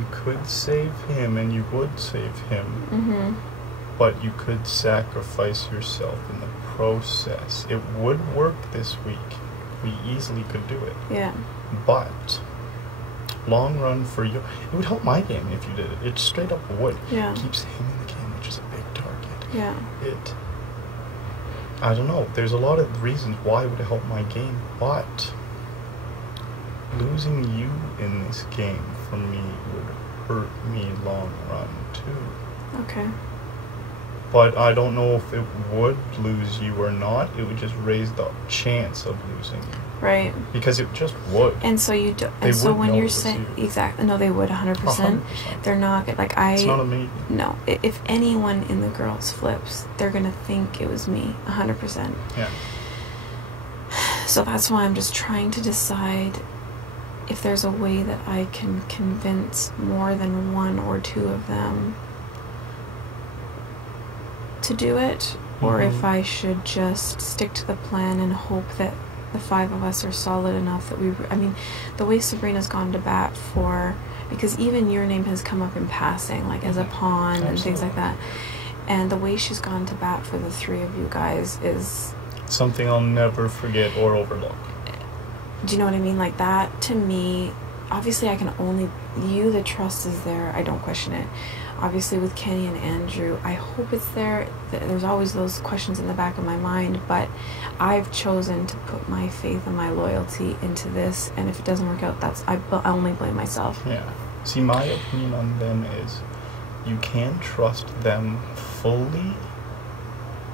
you could save him, and you would save him. Mm-hmm. But you could sacrifice yourself in the process. It would work this week. We easily could do it. Yeah. But long run for you, it would help my game if you did it. It straight up would. Yeah. It keeps him in the game, which is a big target. Yeah. I don't know. There's a lot of reasons why it would help my game, but losing you in this game for me would hurt me long run too. Okay. But I don't know if it would lose you or not. It would just raise the chance of losing you. Right. Because it just would. And so you do. They And so would when know you're it was saying you. exactly, no, they would 100%. 100%. They're not like I. It's not a maybe. No, if anyone in the girls flips, they're gonna think it was me 100%. Yeah. So that's why I'm just trying to decide if there's a way that I can convince more than one or two of them to do it, or if I should just stick to the plan and hope that the five of us are solid enough that I mean, the way Sabrina's gone to bat for, because even your name has come up in passing, like as a pawn. Absolutely. And things like that, and the way she's gone to bat for the three of you guys is something I'll never forget or overlook. Do you know what I mean? Like that, to me, obviously I can only, the trust is there, I don't question it. Obviously with Kenny and Andrew, I hope it's there. There's always those questions in the back of my mind, but I've chosen to put my faith and my loyalty into this, and if it doesn't work out, I only blame myself. Yeah. See, my opinion on them is you can trust them fully.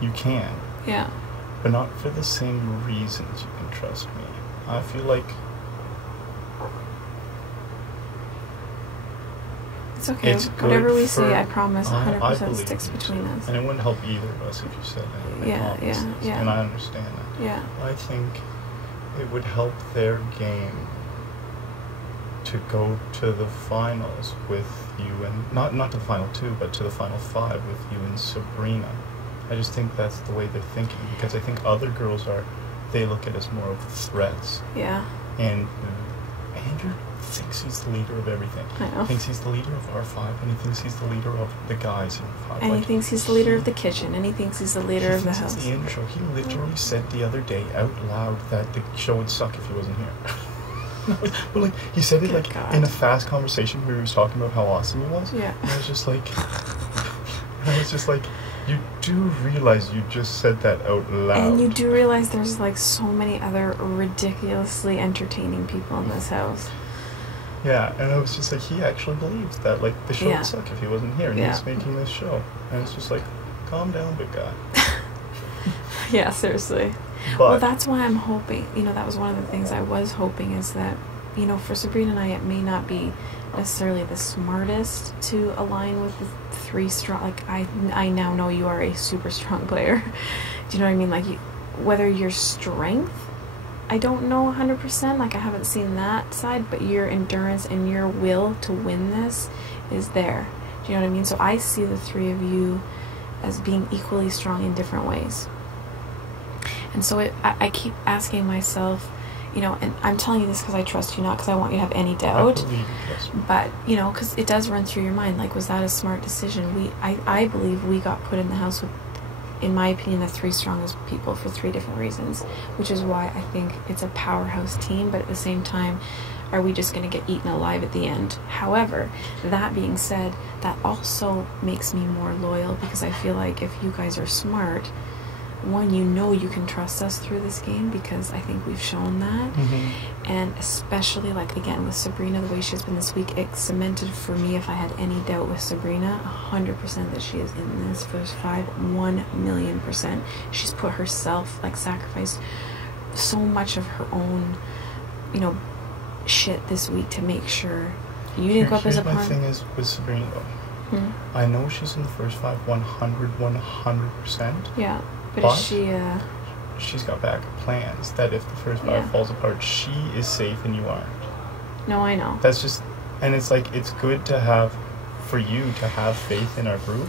You can. Yeah. But not for the same reasons you can trust me. I feel like it's okay. It's Whatever we good say, for- I promise, I 100% believe sticks you between too. us. And it wouldn't help either of us if you said that. Yeah, yeah. And I understand that. Yeah. I think it would help their game to go to the finals with you, and not to the final two, but to the final five with you and Sabrina. I just think that's the way they're thinking, because I think other girls they look at us more of threats. Yeah. And Andrew thinks he's the leader of everything. I know. Thinks he's the leader of R5, and he thinks he's the leader of the guys in R5. And he thinks he's the leader of the kitchen, and he thinks he's the leader of the house. He thinks he's the intro. He literally said the other day out loud that the show would suck if he wasn't here. But like, he said it like in a fast conversation where he was talking about how awesome he was. Yeah. And I was just like, you do realize you just said that out loud. And you do realize there's like so many other ridiculously entertaining people in this house. Yeah, and I was just like, he actually believes that, like, the show would suck if he wasn't here, and he's making this show. And it's just like, calm down, big guy. Yeah, seriously. But, well, that's why I'm hoping, that was one of the things I was hoping, is that, for Sabrina and I, it may not be necessarily the smartest to align with the three strong, like, I now know you are a super strong player. Do you know what I mean? Like, whether your strength, I don't know 100%, like, I haven't seen that side, but your endurance and your will to win this is there. Do you know what I mean? So I see the three of you as being equally strong in different ways. And so I keep asking myself, and I'm telling you this because I trust you, not because I want you to have any doubt. I believe you trust me. But, because it does run through your mind, like, was that a smart decision? I believe we got put in the house with, in my opinion, the three strongest people for three different reasons, which is why I think it's a powerhouse team, but at the same time, are we just going to get eaten alive at the end? However, that being said, that also makes me more loyal, because I feel like if you guys are smart, one, you can trust us through this game, because I think we've shown that. And especially, like, again, with Sabrina, the way she's been this week, it cemented for me, if I had any doubt with Sabrina, 100% that she is in this first five, 1,000,000%. She's put herself, like, sacrificed so much of her own, shit this week to make sure you didn't go up as a pawn. My thing is with Sabrina, though. I know she's in the first five 100%. Yeah. But is she, she's got backup plans that if the first five falls apart, she is safe and you aren't. No, I know. That's just, and it's like, it's good to have, for you to have faith in our group,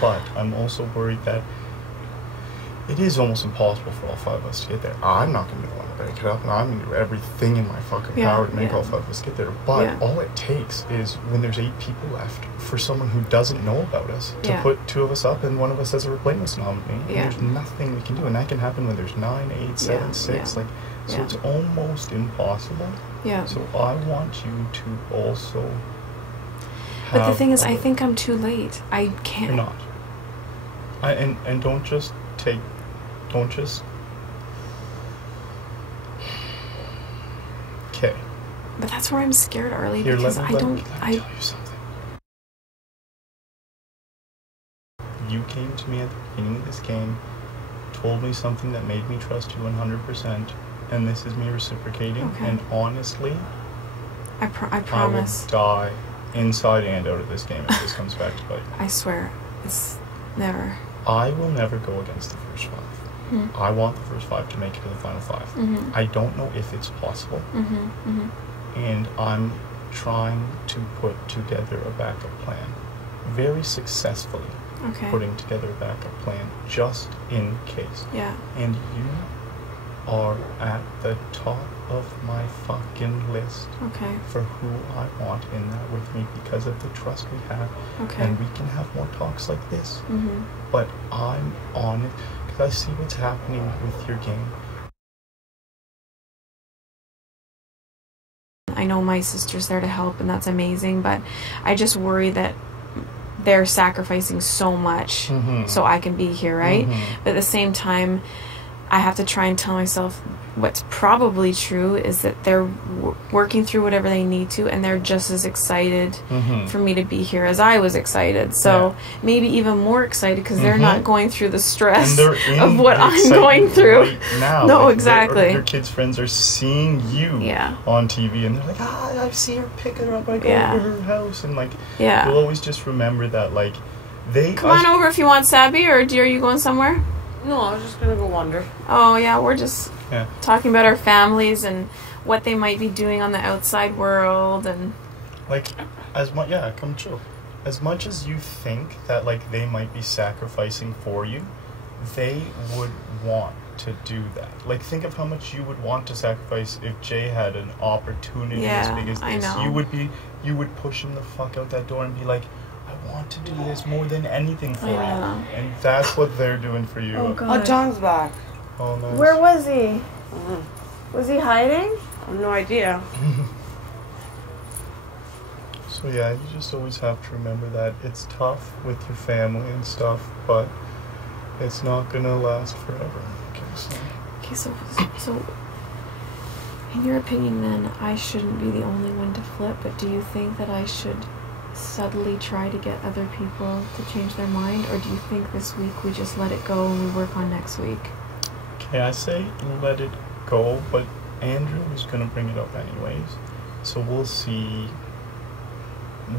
but I'm also worried that it is almost impossible for all 5 of us to get there. I'm not going to be the one to break it up, and I'm going to do everything in my fucking power to make all 5 of us get there. But all it takes is, when there's 8 people left, for someone who doesn't know about us to put 2 of us up and one of us as a replacement nominee. And there's nothing we can do, and that can happen when there's 9, 8, 7, 6. Like, so it's almost impossible. Yeah. So I want you to also. But the thing is, I think I'm too late. I can't. You're not. And don't just. Okay. But that's where I'm scared, Arlie, Here, because let me tell you something. You came to me at the beginning of this game, told me something that made me trust you 100%, and this is me reciprocating. Okay. And honestly, I promise. I will die inside and out of this game if this comes back to bite. I swear, it's never. I will never go against the first 5. I want the first 5 to make it to the final 5. I don't know if it's possible. And I'm trying to put together a backup plan. Very successfully putting together a backup plan just in case. Yeah. And you are at the top of my fucking list for who I want in that with me because of the trust we have. And we can have more talks like this. But I'm on it. I see what's happening with your game. I know my sister's there to help, and that's amazing, but I just worry that they're sacrificing so much so I can be here, right? But at the same time, I have to try and tell myself what's probably true is that they're working through whatever they need to, and they're just as excited for me to be here as I was excited. So maybe even more excited because they're not going through the stress of what I'm going through. Right now. No, like exactly. Your kids' friends are seeing you on TV, and they're like, I see her picking her up. I go over her house. And like, you'll always just remember that, like, Come on over if you want, Sabby, or are you going somewhere? No, I was just going to go wander. Oh, yeah, we're just talking about our families and what they might be doing on the outside world. And like, come chill. As much as you think that, like, they might be sacrificing for you, they would want to do that. Like, think of how much you would want to sacrifice if Jay had an opportunity as big as this. I know. You would push him the fuck out that door and be like, I want to do this more than anything for you. And that's what they're doing for you. Oh, John's back. Oh, nice. Where was he? Was he hiding? I have no idea. So yeah, you just always have to remember that it's tough with your family and stuff, but it's not gonna last forever. Okay, so in your opinion then, I shouldn't be the only one to flip, but do you think that I should subtly try to get other people to change their mind, or do you think this week we just let it go and we work on next week? Okay, I say let it go, but Andrew is going to bring it up anyways, so we'll see.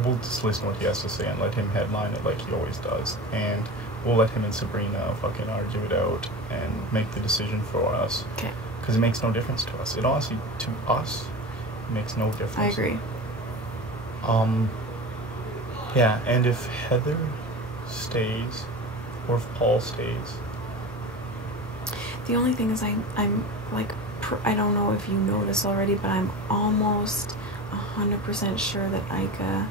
We'll just listen to what he has to say and let him headline it like he always does, and we'll let him and Sabrina fucking argue it out and make the decision for us. Okay. Because it makes no difference to us. It honestly, to us, makes no difference. I agree. Yeah, and if Heather stays, or if Paul stays. The only thing is I'm like, I don't know if you know this already, but I'm almost 100% sure that Ika...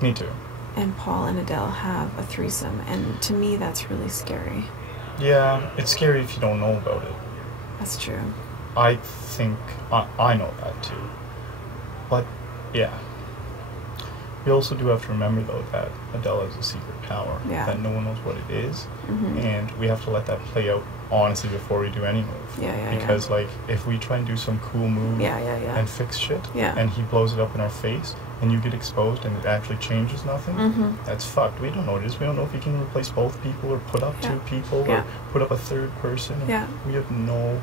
Me too. And Paul and Adele have a threesome, and to me that's really scary. Yeah, it's scary if you don't know about it. That's true. I think, I know that too. But, yeah. We also do have to remember, though, that Adele has a secret power that no one knows what it is, and we have to let that play out honestly before we do any move. Because, like, if we try and do some cool move and fix shit, and he blows it up in our face, and you get exposed and it actually changes nothing, that's fucked. We don't know what it is. We don't know if he can replace both people or put up two people or put up a third person. We have no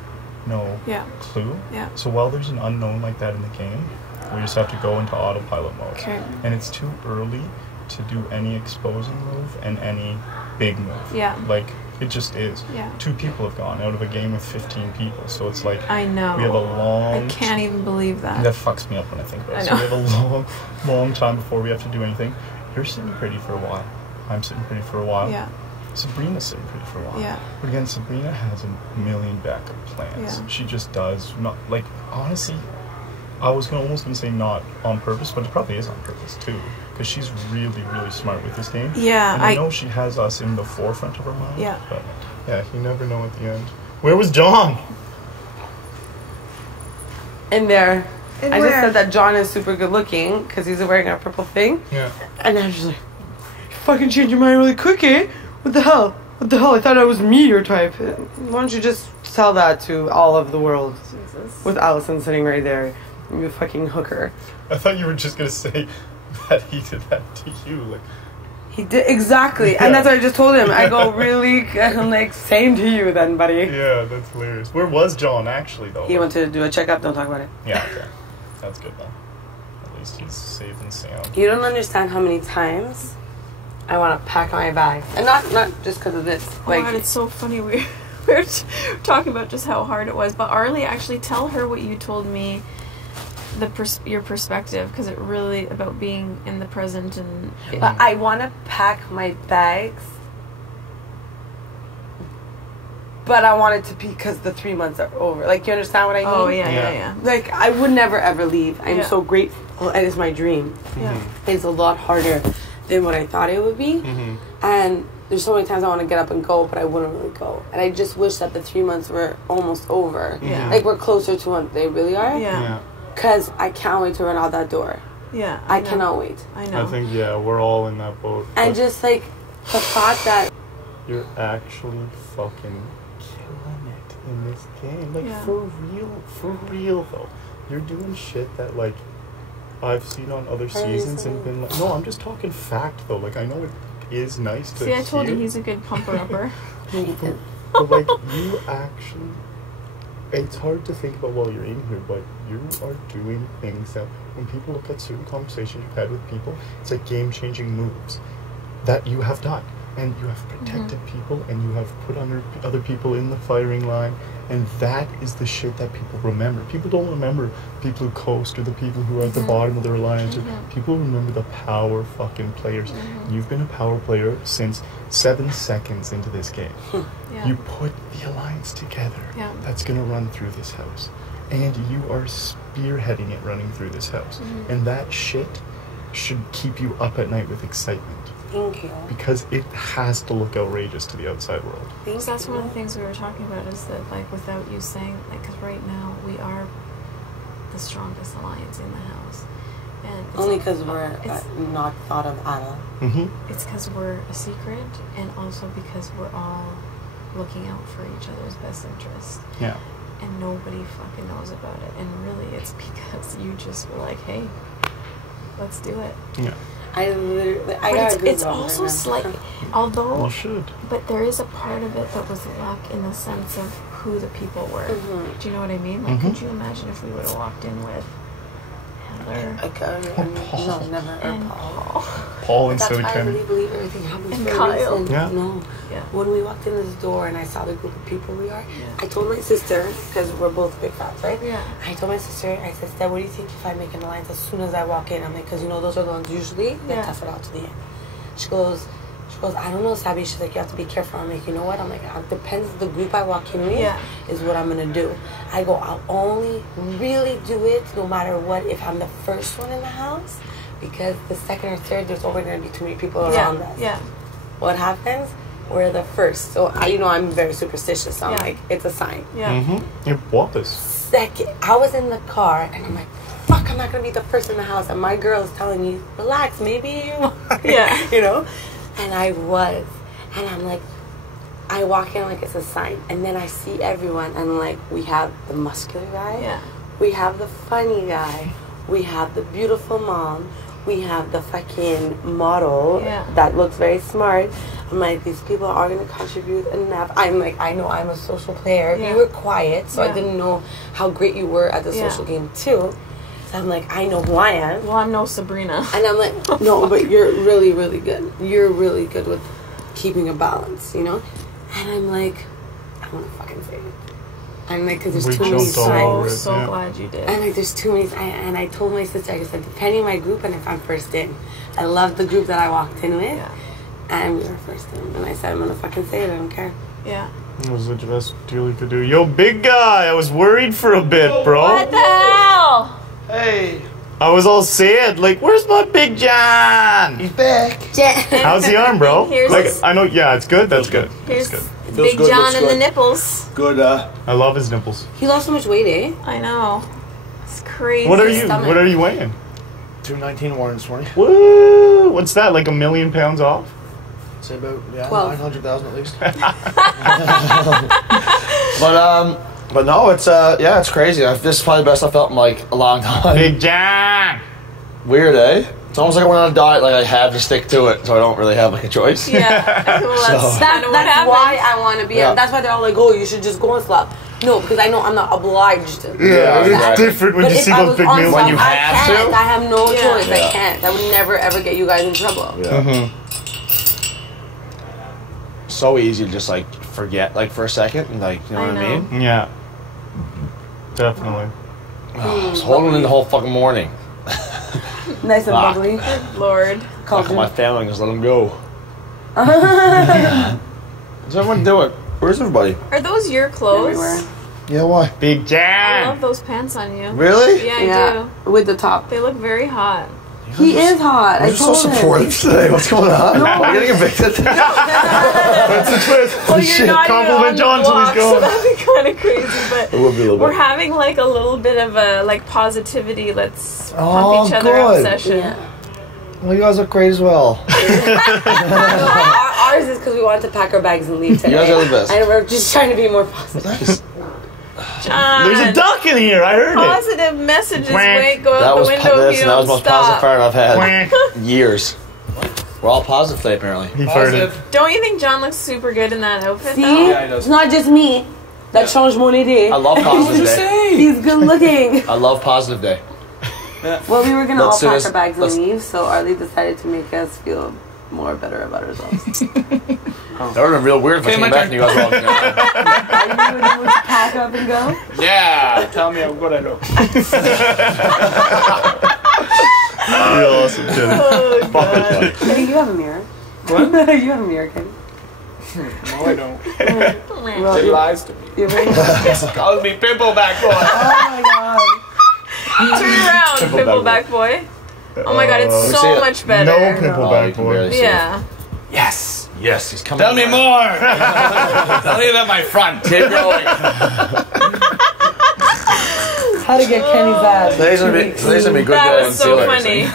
clue. So while there's an unknown like that in the game, we just have to go into autopilot mode. Okay. And it's too early to do any exposing move and any big move. Yeah. Like, it just is. Yeah. 2 people have gone out of a game with 15 people, so it's like... I know. We have a long... I can't even believe that. That fucks me up when I think about it. So we have a long time before we have to do anything. You're sitting pretty for a while. I'm sitting pretty for a while. Yeah. Sabrina's sitting pretty for a while. Yeah. But again, Sabrina has a million backup plans. Yeah. She just does. Not like, honestly, I was almost gonna say not on purpose, but it probably is on purpose too, because she's really, really smart with this game. Yeah, and I know she has us in the forefront of her mind. Yeah. But yeah, you never know at the end. Where was John? In there. In I where? just said that John is super good looking because he's wearing a purple thing. Yeah. And I was just like, you fucking changed your mind really quick, eh? What the hell? What the hell? I thought I was me, your type. Why don't you just tell that to all of the world? Jesus. With Allison sitting right there. You fucking hooker. I thought you were just gonna say that he did that to you. Like, He did, exactly. Yeah. And that's what I just told him. I go, really? I'm like, same to you then, buddy. yeah, that's hilarious. Where was John actually, though? He went to do a checkup, don't talk about it. Yeah, okay. That's good then. At least he's safe and sound. You don't understand how many times I want to pack my bags. And not just because of this. Oh my God, it's so funny. We were talking about just how hard it was. But Arlie, actually tell her what you told me, your perspective, because it really about being in the present. And But I want to pack my bags. But I want it to be because the 3 months are over. Like, you understand what I mean? oh yeah, Yeah. yeah, yeah. Like, I would never ever leave. I'm Yeah. so grateful. And it's my dream. Yeah. It's a lot harder than what I thought it would be. Mm-hmm. And there's so many times I want to get up and go, but I wouldn't really go. And I just wish that the 3 months were almost over. Yeah. Like, we're closer to what they really are. Yeah. Because I can't wait to run out that door. Yeah. I know. cannot wait. I know. I think, yeah, we're all in that boat. And but just, like, the thought that... you're actually fucking killing it in this game. Like, Yeah. for real, though. You're doing shit that, like, I've seen on other seasons and been like, no, I'm just talking fact, though. Like, I know it is nice to See, I told you hear, he's a good pumper-upper. but, like, you actually... It's hard to think about while you're in here, but you are doing things that when people look at certain conversations you've had with people, it's like game-changing moves that you have done. And you have protected people, and you have put other people in the firing line, and that is the shit that people remember. People don't remember people who coast or the people who are at the bottom of their alliance. People remember the power fucking players. You've been a power player since 7 seconds into this game. Yeah. You put the alliance together. Yeah. That's going to run through this house. And you are spearheading it running through this house. And that shit should keep you up at night with excitement. Thank you. Because it has to look outrageous to the outside world. Because that's one of the things we were talking about is that, like, without you saying, like, because right now we are the strongest alliance in the house. And it's Only because we're it's- not thought of at all. Mm-hmm. It's because we're a secret, and also because we're all looking out for each other's best interest. Yeah. And nobody fucking knows about it. And really, it's because you just were like, hey, let's do it. Yeah. I literally... I But gotta it's Google also right now. slightly, although, You should. but there is a part of it that was luck in the sense of who the people were. Mhm. Do you know what I mean? Like, Mhm. could you imagine if we would have walked in with Heather Paul. No, never. and Or Paul. Paul? Paul That's instead of why I Kenny. really believe everything happens And for a Kyle. reason. Yeah. No. Yeah. When we walked in this door and I saw the group of people we are, Yeah. I told my sister, because we're both big fans, right? Yeah. I told my sister, I said, Steph, what do you think if I make an alliance as soon as I walk in? I'm like, because you know, those are the ones usually that Yeah. tough it out to the end. She goes, I don't know, Sabby. She's like, you have to be careful. I'm like, you know what? I'm like, it depends. The group I walk in with Yeah. is what I'm going to do. I go, I'll only really do it no matter what if I'm the first one in the house. Because the second or third, there's always going to be too many people around us. Yeah. What happens? We're the first. So, I'm very superstitious. So I'm Yeah. like, it's a sign. Yeah. Mm-hmm. It was. Second, I was in the car and I'm like, fuck, I'm not going to be the first in the house. And my girl is telling me, relax, maybe you are. Yeah. You know? And I was. And I'm like, I walk in like it's a sign. And then I see everyone and like, we have the muscular guy. Yeah. We have the funny guy. We have the beautiful mom. We have the fucking model Yeah. that looks very smart. I'm like, these people are going to contribute enough. I'm like, I know I'm a social player. Yeah. You were quiet, so Yeah. I didn't know how great you were at the Yeah. social game too. So I'm like, I know who I am. Well, I'm no Sabrina. And I'm like, no, but you're really, really good. You're really good with keeping a balance, you know? And I'm like, I want to fucking say it. I'm like, because there's We too many jumped all over signs. it. So Yeah. glad you did. And like, there's too many. And I told my sister, I just said, depending on my group and if I'm first in. I love the group that I walked in with. Yeah. And we were first time. And I said, I'm gonna fucking say it, I don't care. Yeah. That was the best deal you could do. Yo, big guy, I was worried for a bit, bro. What the hell? Hey, I was all sad, like, where's my big John? he's back. How's the arm, bro? Here's Like, his- I know, yeah, it's good. That's good. Here's That's good. Feels Big good, John looks and the good. nipples. Good, I love his nipples. He lost so much weight, eh? I know. It's crazy. What are you? stomach. What are you weighing? 219 warrants this morning. Woo! What's that? Like £1,000,000 off? Say about 12. 900,000 at least. but no, it's it's crazy. This is probably the best I felt in like a long time. Big John. Weird, eh? It's almost like I went on a diet. Like I have to stick to it, so I don't really have like a choice. Yeah. Well, that's So- kind of what That's happened. why I want to be. Yeah. That's why they're all like, "Oh, you should just go on slop." No, because I know I'm not obliged to. Yeah, it's exactly. different when But you if see I those was big on meals. slop, When you I have can't. to? I have no Yeah. choice. Yeah. I can't. I would never ever get you guys in trouble. Yeah. So easy to just like forget, like for a second, and like you know I what I know. mean. Yeah. Definitely. I was holding it the whole fucking morning. Nice and Ah. bubbly. Lord. Called my family and just let them go. What's everyone doing? Where's everybody? Are those your clothes? Everywhere. Yeah, why? Big I John. love those pants on you. Really? Yeah, I With the top. do. They look very hot. He is hot. I You're so told him. supportive today. What's going on? Am I getting evicted? That's a twist. Well, you're not even Compliment on John the till he's block, so gone. that'd be kind of crazy. But It would be a little we're bit. having like a little bit of a like positivity. Let's Oh, pump each other up good. session. Yeah. Well, you guys look great as well. Ours is because we wanted to pack our bags and leave today. You guys are the best. And we're just trying to be more positive. John, There's a duck in here. I heard it. positive messages. Quack. Wait, go That out the was window if this, you and that was don't the most positive stop. fart I've had Quack. in years. We're all positive today, apparently. He farted. Don't you think John looks super good in that outfit? See? Though? Yeah, he does. It's not just me. That change mon idée. I love positive day. He's good looking. I love positive day. Well, we were going to all Let's do pack this. our bags and Let's- leave, so Arlie decided to make us feel more better about ourselves. That would have been real weird if I came back and you guys were all together. Are you able to pack up and go? Yeah. Tell me how good I look. Real awesome, Kenny. Oh, God. Kenny, you have a mirror. What? You have a mirror, Kenny. No, I don't. Well, It lies to me. you're very Call me Pimpleback Boy. Oh my god. Turn around, Pimpleback boy. Oh my God, it's We see so it. much better. No Oh, you pimpleback can boy. barely see it. Yeah. Yes. Yes, he's coming. Tell me more. Tell me about my front. Keep going. How to get Kenny's ass. Today's gonna be a good That day was on so Steelers. funny.